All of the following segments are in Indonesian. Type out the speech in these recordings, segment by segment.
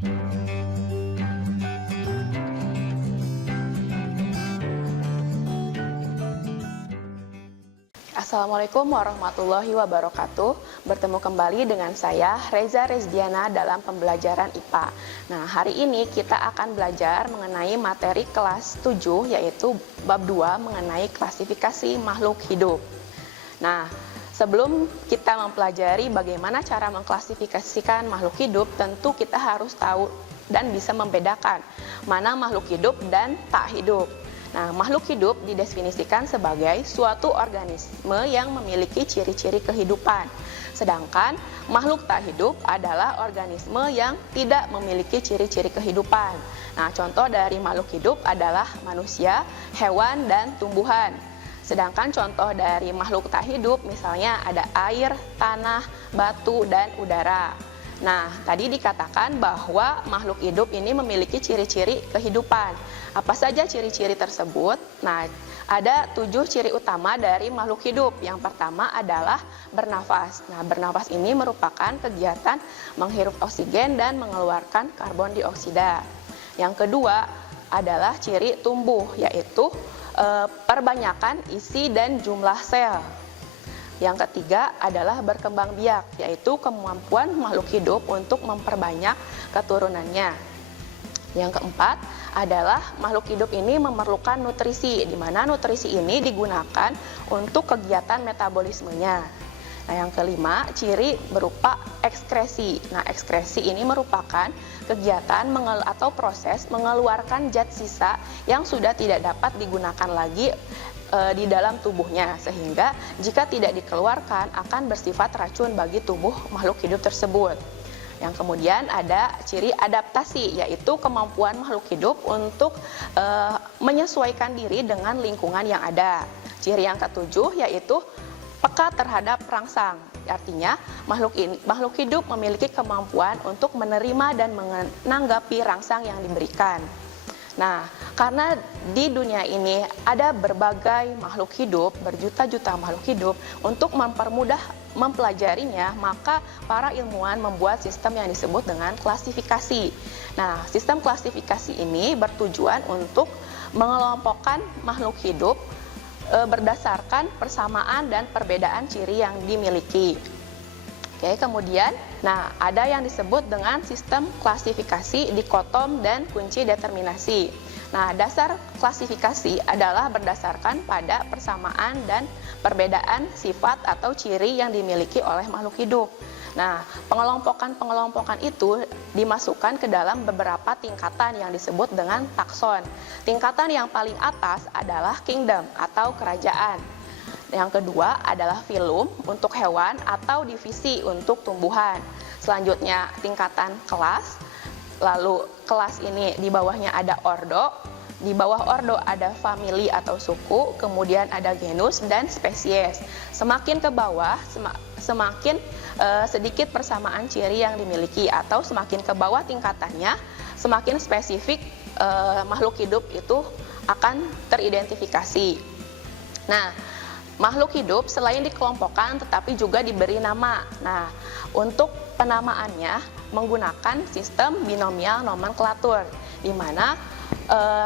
Assalamualaikum warahmatullahi wabarakatuh. Bertemu kembali dengan saya Reza Rezdiana dalam pembelajaran IPA. Nah, hari ini kita akan belajar mengenai materi kelas 7 yaitu bab 2 mengenai klasifikasi makhluk hidup. Nah, sebelum kita mempelajari bagaimana cara mengklasifikasikan makhluk hidup, tentu kita harus tahu dan bisa membedakan mana makhluk hidup dan tak hidup. Nah, makhluk hidup didefinisikan sebagai suatu organisme yang memiliki ciri-ciri kehidupan. Sedangkan makhluk tak hidup adalah organisme yang tidak memiliki ciri-ciri kehidupan. Nah, contoh dari makhluk hidup adalah manusia, hewan, dan tumbuhan. Sedangkan contoh dari makhluk tak hidup misalnya ada air, tanah, batu, dan udara. Nah, tadi dikatakan bahwa makhluk hidup ini memiliki ciri-ciri kehidupan. Apa saja ciri-ciri tersebut? Nah, ada 7 ciri utama dari makhluk hidup. Yang pertama adalah bernafas. Nah, bernafas ini merupakan kegiatan menghirup oksigen dan mengeluarkan karbon dioksida. Yang kedua adalah ciri tumbuh, yaitu perbanyakan isi dan jumlah sel. Yang ketiga adalah berkembang biak, yaitu kemampuan makhluk hidup untuk memperbanyak keturunannya. Yang keempat adalah makhluk hidup ini memerlukan nutrisi, di mana nutrisi ini digunakan untuk kegiatan metabolismenya. Nah, yang kelima, ciri berupa ekskresi. Nah, ekskresi ini merupakan kegiatan atau proses mengeluarkan zat sisa yang sudah tidak dapat digunakan lagi di dalam tubuhnya, sehingga jika tidak dikeluarkan akan bersifat racun bagi tubuh makhluk hidup tersebut. Yang kemudian ada ciri adaptasi, yaitu kemampuan makhluk hidup untuk menyesuaikan diri dengan lingkungan yang ada. Ciri yang ketujuh yaitu peka terhadap rangsang. Artinya makhluk hidup memiliki kemampuan untuk menerima dan menanggapi rangsang yang diberikan. Nah, karena di dunia ini ada berbagai makhluk hidup, berjuta-juta makhluk hidup, untuk mempermudah mempelajarinya, maka para ilmuwan membuat sistem yang disebut dengan klasifikasi. Nah, sistem klasifikasi ini bertujuan untuk mengelompokkan makhluk hidup berdasarkan persamaan dan perbedaan ciri yang dimiliki. Oke, kemudian, ada yang disebut dengan sistem klasifikasi dikotom dan kunci determinasi. Nah, dasar klasifikasi adalah berdasarkan pada persamaan dan perbedaan sifat atau ciri yang dimiliki oleh makhluk hidup. Nah, pengelompokan itu dimasukkan ke dalam beberapa tingkatan yang disebut dengan takson. Tingkatan yang paling atas adalah kingdom atau kerajaan. Yang kedua adalah filum untuk hewan atau divisi untuk tumbuhan. Selanjutnya tingkatan kelas, lalu kelas ini di bawahnya ada ordo, di bawah ordo ada famili atau suku, kemudian ada genus dan spesies. Semakin ke bawah, semakin sedikit persamaan ciri yang dimiliki, atau semakin ke bawah tingkatannya, semakin spesifik makhluk hidup itu akan teridentifikasi. Nah, makhluk hidup selain dikelompokkan tetapi juga diberi nama. Nah, untuk penamaannya menggunakan sistem binomial nomenklatur, di mana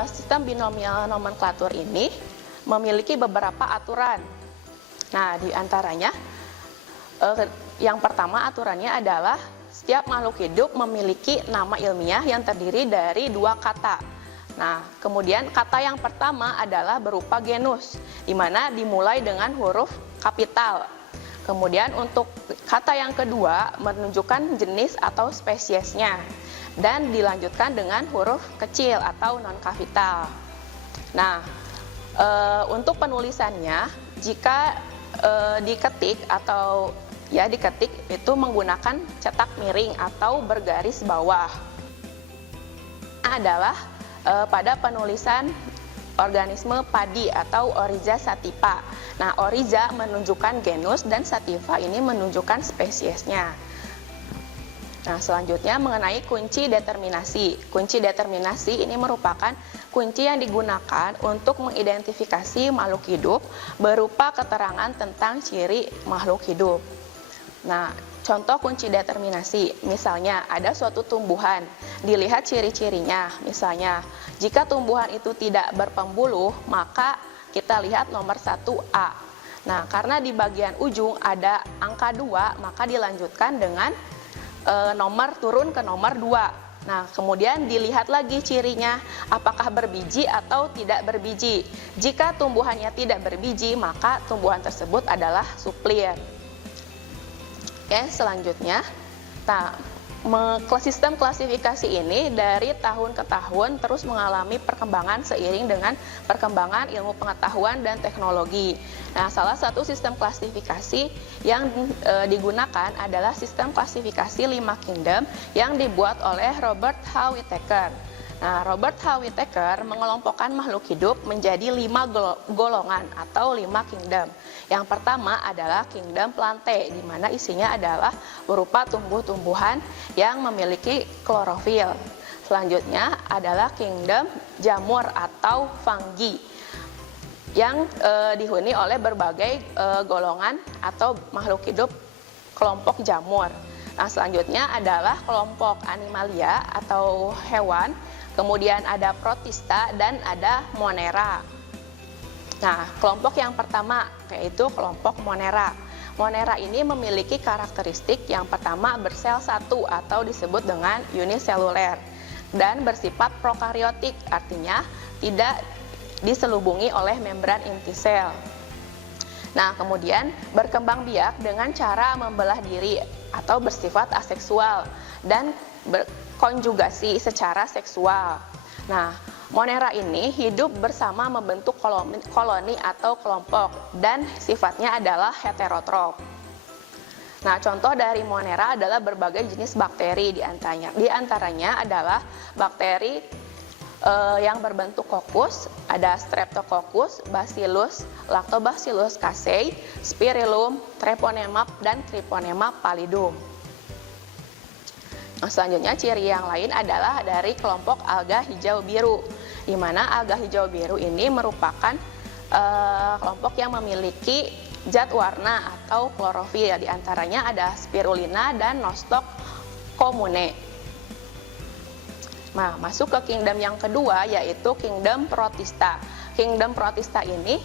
sistem binomial nomenklatur ini memiliki beberapa aturan. Nah, di antaranya yang pertama aturannya adalah setiap makhluk hidup memiliki nama ilmiah yang terdiri dari 2 kata. Nah, kemudian kata yang pertama adalah berupa genus, di mana dimulai dengan huruf kapital. Kemudian untuk kata yang kedua menunjukkan jenis atau spesiesnya, dan dilanjutkan dengan huruf kecil atau non-kapital. Nah, untuk penulisannya, jika diketik itu menggunakan cetak miring atau bergaris bawah. Adalah pada penulisan organisme padi atau Oryza sativa. Nah, Oryza menunjukkan genus dan sativa ini menunjukkan spesiesnya. Nah, selanjutnya mengenai kunci determinasi. Kunci determinasi ini merupakan kunci yang digunakan untuk mengidentifikasi makhluk hidup berupa keterangan tentang ciri makhluk hidup. Nah, contoh kunci determinasi, misalnya ada suatu tumbuhan, dilihat ciri-cirinya, misalnya jika tumbuhan itu tidak berpembuluh, maka kita lihat nomor 1A. Nah, karena di bagian ujung ada angka 2, maka dilanjutkan dengan nomor turun ke nomor 2. Nah, kemudian dilihat lagi cirinya, apakah berbiji atau tidak berbiji. Jika tumbuhannya tidak berbiji, maka tumbuhan tersebut adalah suplir. Oke, selanjutnya, sistem klasifikasi ini dari tahun ke tahun terus mengalami perkembangan seiring dengan perkembangan ilmu pengetahuan dan teknologi. Nah, salah satu sistem klasifikasi yang digunakan adalah sistem klasifikasi 5 kingdom yang dibuat oleh Robert H. Whittaker. Nah, Robert H. Whittaker mengelompokkan makhluk hidup menjadi 5 golongan atau 5 kingdom. Yang pertama adalah kingdom plante, di mana isinya adalah berupa tumbuh-tumbuhan yang memiliki klorofil. Selanjutnya adalah kingdom jamur atau fungi, yang dihuni oleh berbagai golongan atau makhluk hidup kelompok jamur. Nah, selanjutnya adalah kelompok animalia atau hewan, kemudian ada protista dan ada monera. Nah, kelompok yang pertama yaitu kelompok monera. Monera ini memiliki karakteristik yang pertama bersel satu atau disebut dengan uniseluler dan bersifat prokariotik, artinya tidak diselubungi oleh membran inti sel. Nah, kemudian berkembang biak dengan cara membelah diri atau bersifat aseksual dan berkonjugasi secara seksual. Nah, monera ini hidup bersama membentuk koloni atau kelompok dan sifatnya adalah heterotrof. Nah, contoh dari monera adalah berbagai jenis bakteri di antaranya adalah bakteri yang berbentuk kokus, ada Streptococcus, Bacillus, Lactobacillus casei, Spirillum, Treponema, dan Triponema pallidum. Nah, selanjutnya ciri yang lain adalah dari kelompok alga hijau biru, di mana alga hijau biru ini merupakan kelompok yang memiliki zat warna atau klorofil, di antaranya ada Spirulina dan Nostoc comune. Nah, masuk ke kingdom yang kedua yaitu kingdom protista. Kingdom protista ini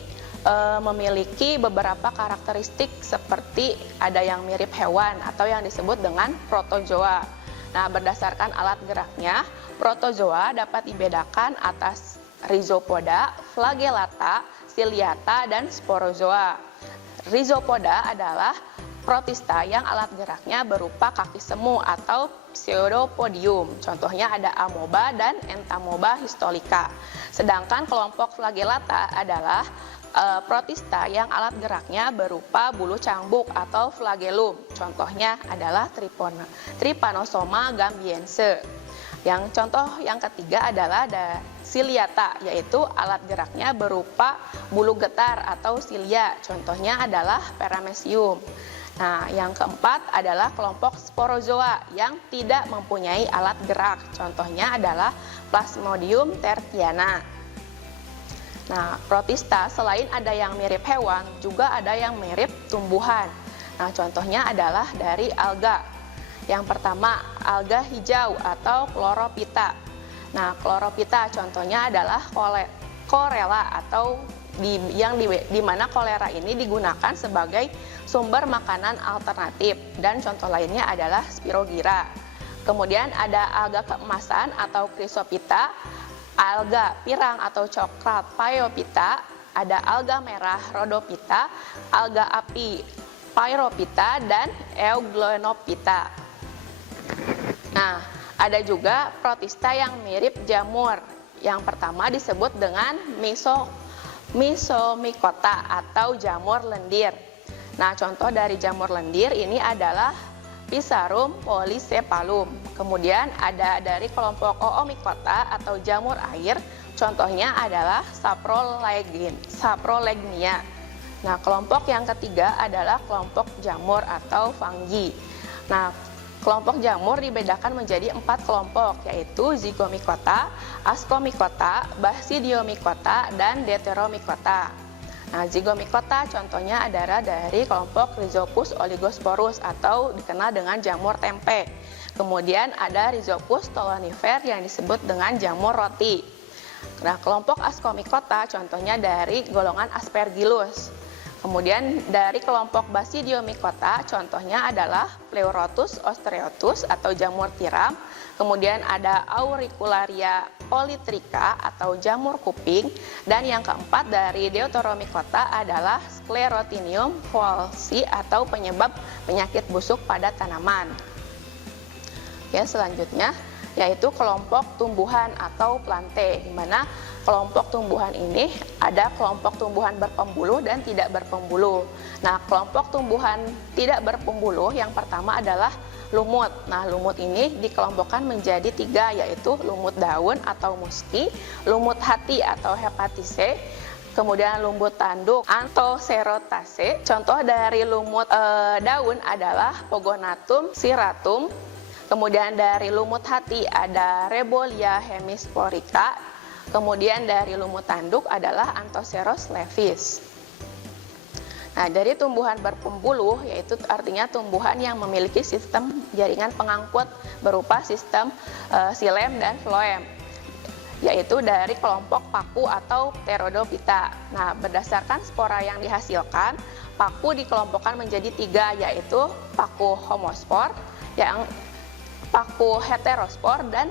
memiliki beberapa karakteristik seperti ada yang mirip hewan atau yang disebut dengan protozoa. Nah, berdasarkan alat geraknya, protozoa dapat dibedakan atas rhizopoda, flagellata, ciliata, dan sporozoa. Rhizopoda adalah protista yang alat geraknya berupa kaki semu atau pseudopodium. Contohnya ada amoeba dan entamoeba histolica. Sedangkan kelompok flagellata adalah protista yang alat geraknya berupa bulu cambuk atau flagellum. Contohnya adalah Trypanosoma gambiense. Yang contoh yang ketiga adalah ciliata, yaitu alat geraknya berupa bulu getar atau cilia. Contohnya adalah Paramecium. Nah, yang keempat adalah kelompok sporozoa yang tidak mempunyai alat gerak. Contohnya adalah Plasmodium tertiana. Nah, protista selain ada yang mirip hewan, juga ada yang mirip tumbuhan. Nah, contohnya adalah dari alga. Yang pertama, alga hijau atau Chlorophyta. Nah, Chlorophyta contohnya adalah Chlorella atau di mana kolera ini digunakan sebagai sumber makanan alternatif, dan contoh lainnya adalah Spirogyra. Kemudian ada alga keemasan atau Chrysophyta, alga pirang atau coklat Phaeophyta, ada alga merah Rhodophyta, alga api Pyrophyta, dan Eugleonophyta. Nah, ada juga protista yang mirip jamur. Yang pertama disebut dengan Mysomicota atau jamur lendir. Nah, contoh dari jamur lendir ini adalah Physarum polycephalum. Kemudian ada dari kelompok Oomycota atau jamur air, contohnya adalah Saprolegnia. Nah, kelompok yang ketiga adalah kelompok jamur atau fungi. Nah, kelompok jamur dibedakan menjadi 4 kelompok, yaitu Zygomycota, Ascomycota, Basidiomycota, dan Deuteromycota. Nah, zygomicota contohnya adalah dari kelompok Rhizopus oligosporus atau dikenal dengan jamur tempe. Kemudian ada Rhizopus stolonifer yang disebut dengan jamur roti. Nah, kelompok Ascomycota contohnya dari golongan Aspergillus. Kemudian dari kelompok Basidiomycota contohnya adalah Pleurotus ostreotus atau jamur tiram. Kemudian ada Auricularia polytricha atau jamur kuping. Dan yang keempat dari Deuteromycota adalah Sclerotinium falci atau penyebab penyakit busuk pada tanaman. Ya, selanjutnya yaitu kelompok tumbuhan atau plante, di mana kelompok tumbuhan ini ada kelompok tumbuhan berpembuluh dan tidak berpembuluh. Nah, kelompok tumbuhan tidak berpembuluh yang pertama adalah lumut. Nah, lumut ini dikelompokkan menjadi 3, yaitu lumut daun atau musci, lumut hati atau hepatice, kemudian lumut tanduk Anthocerataceae. Contoh dari lumut daun adalah Pogonatum ciratum. Kemudian dari lumut hati ada Rebolia hemisporica. Kemudian dari lumut tanduk adalah Anthoceros levis. Nah, dari tumbuhan berpembuluh yaitu artinya tumbuhan yang memiliki sistem jaringan pengangkut berupa sistem xilem dan floem, yaitu dari kelompok paku atau Pterodophyta. Nah, berdasarkan spora yang dihasilkan, paku dikelompokkan menjadi 3, yaitu paku homospor, yang paku heterospor, dan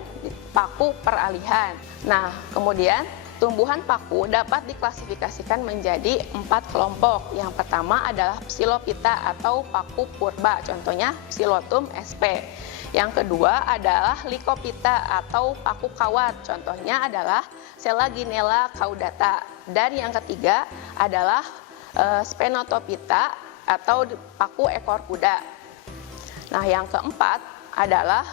paku peralihan. Nah, kemudian tumbuhan paku dapat diklasifikasikan menjadi 4 kelompok. Yang pertama adalah Psilophyta atau paku purba, contohnya Psilotum sp. Yang kedua adalah Lycophyta atau paku kawat, contohnya adalah Selaginella caudata. Dan yang ketiga adalah Sphenotophyta atau paku ekor kuda. Nah, yang keempat adalah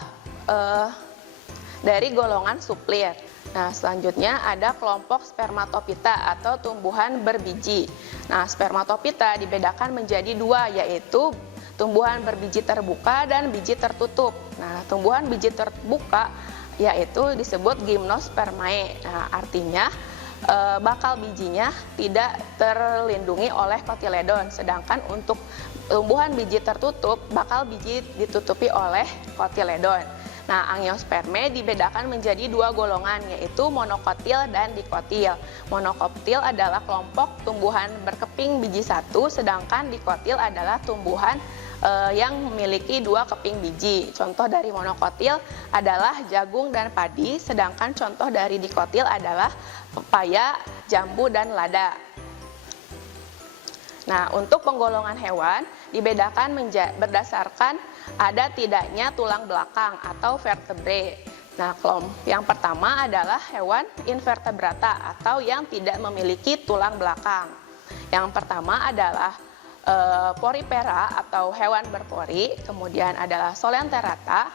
dari golongan suplir. Nah, selanjutnya ada kelompok Spermatophyta atau tumbuhan berbiji. Nah, Spermatophyta dibedakan menjadi 2, yaitu tumbuhan berbiji terbuka dan biji tertutup. Nah, tumbuhan biji terbuka yaitu disebut Gymnospermae. Nah, artinya bakal bijinya tidak terlindungi oleh kotiledon, sedangkan untuk tumbuhan biji tertutup, bakal biji ditutupi oleh kotiledon. Nah, Angiospermae dibedakan menjadi 2 golongan, yaitu monokotil dan dikotil. Monokotil adalah kelompok tumbuhan berkeping biji 1, sedangkan dikotil adalah tumbuhan yang memiliki 2 keping biji. Contoh dari monokotil adalah jagung dan padi, sedangkan contoh dari dikotil adalah pepaya, jambu, dan lada. Nah, untuk penggolongan hewan dibedakan berdasarkan ada tidaknya tulang belakang atau vertebrae. Nah, yang pertama adalah hewan invertebrata atau yang tidak memiliki tulang belakang. Yang pertama adalah Porifera atau hewan berpori, kemudian adalah Solenterata,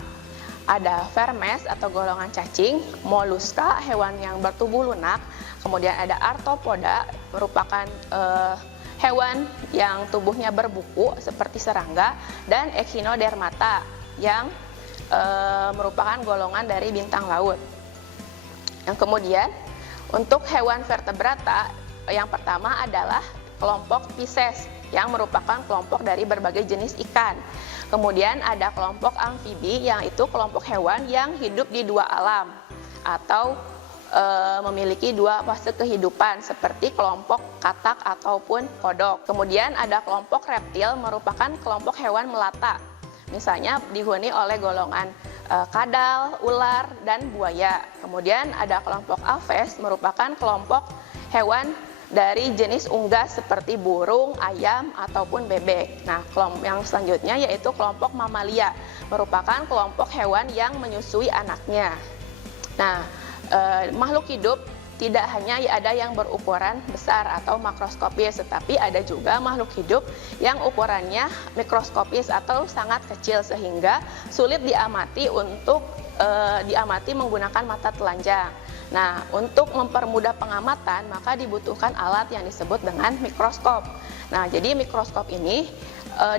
ada Vermes atau golongan cacing, Mollusca, hewan yang bertubuh lunak, kemudian ada Arthropoda, merupakan hewan yang tubuhnya berbuku seperti serangga, dan Echinodermata yang merupakan golongan dari bintang laut. Yang kemudian untuk hewan vertebrata yang pertama adalah kelompok Pisces yang merupakan kelompok dari berbagai jenis ikan. Kemudian ada kelompok amfibi yang itu kelompok hewan yang hidup di 2 alam atau memiliki 2 fase kehidupan seperti kelompok katak ataupun kodok. Kemudian ada kelompok reptil merupakan kelompok hewan melata. Misalnya dihuni oleh golongan kadal, ular, dan buaya. Kemudian ada kelompok aves merupakan kelompok hewan dari jenis unggas seperti burung, ayam, ataupun bebek. Nah, yang selanjutnya yaitu kelompok mamalia, merupakan kelompok hewan yang menyusui anaknya. Nah, makhluk hidup tidak hanya ada yang berukuran besar atau makroskopis, tetapi ada juga makhluk hidup yang ukurannya mikroskopis atau sangat kecil sehingga sulit diamati diamati menggunakan mata telanjang. Nah, untuk mempermudah pengamatan maka dibutuhkan alat yang disebut dengan mikroskop. Nah, jadi mikroskop ini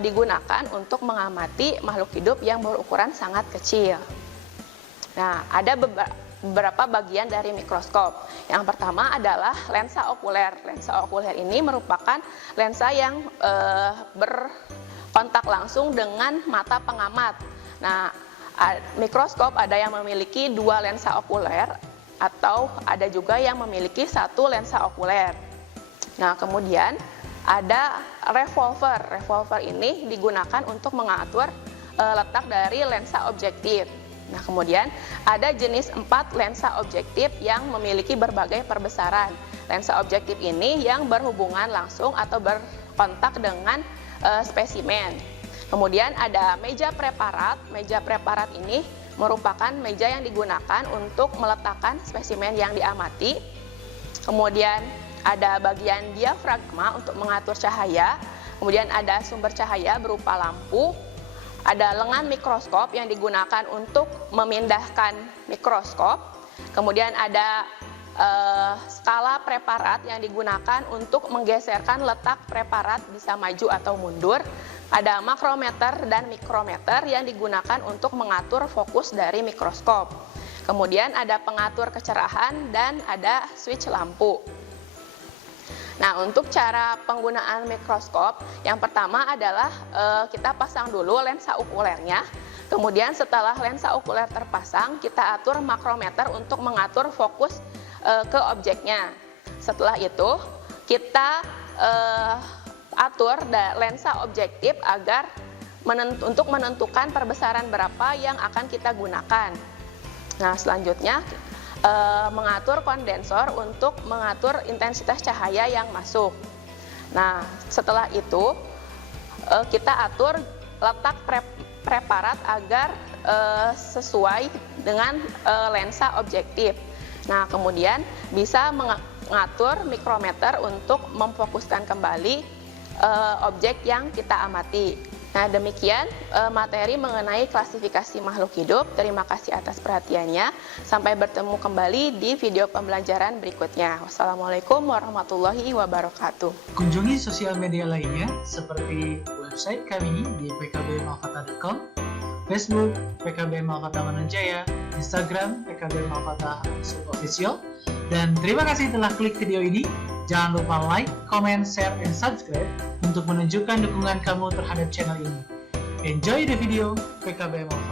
digunakan untuk mengamati makhluk hidup yang berukuran sangat kecil. Nah, ada beberapa bagian dari mikroskop. Yang pertama adalah lensa okuler. Lensa okuler ini merupakan lensa yang berkontak langsung dengan mata pengamat. Nah, mikroskop ada yang memiliki 2 lensa okuler atau ada juga yang memiliki 1 lensa okuler. Nah, kemudian ada revolver. Revolver ini digunakan untuk mengatur letak dari lensa objektif. Nah, kemudian ada jenis 4 lensa objektif yang memiliki berbagai perbesaran. Lensa objektif ini yang berhubungan langsung atau berkontak dengan spesimen. Kemudian ada meja preparat. Meja preparat ini merupakan meja yang digunakan untuk meletakkan spesimen yang diamati. Kemudian ada bagian diafragma untuk mengatur cahaya. Kemudian ada sumber cahaya berupa lampu. Ada lengan mikroskop yang digunakan untuk memindahkan mikroskop. Kemudian ada skala preparat yang digunakan untuk menggeserkan letak preparat bisa maju atau mundur. Ada makrometer dan mikrometer yang digunakan untuk mengatur fokus dari mikroskop. Kemudian ada pengatur kecerahan dan ada switch lampu. Nah, untuk cara penggunaan mikroskop, yang pertama adalah kita pasang dulu lensa okulernya. Kemudian setelah lensa okuler terpasang, kita atur makrometer untuk mengatur fokus ke objeknya. Setelah itu, kita atur lensa objektif agar untuk menentukan perbesaran berapa yang akan kita gunakan. Nah, selanjutnya mengatur kondensor untuk mengatur intensitas cahaya yang masuk. Nah, setelah itu kita atur letak preparat agar sesuai dengan lensa objektif. Nah, kemudian bisa mengatur mikrometer untuk memfokuskan kembali objek yang kita amati. Nah, demikian materi mengenai klasifikasi makhluk hidup. Terima kasih atas perhatiannya. Sampai bertemu kembali di video pembelajaran berikutnya. Wassalamualaikum warahmatullahi wabarakatuh. Kunjungi sosial media lainnya seperti website kami di pkbmalfata.com, Facebook PKB Malfata Manunjaya, Instagram PKB Malfata Official. Dan terima kasih telah klik video ini. Jangan lupa like, comment, share, dan subscribe untuk menunjukkan dukungan kamu terhadap channel ini. Enjoy the video, PKB Malfata.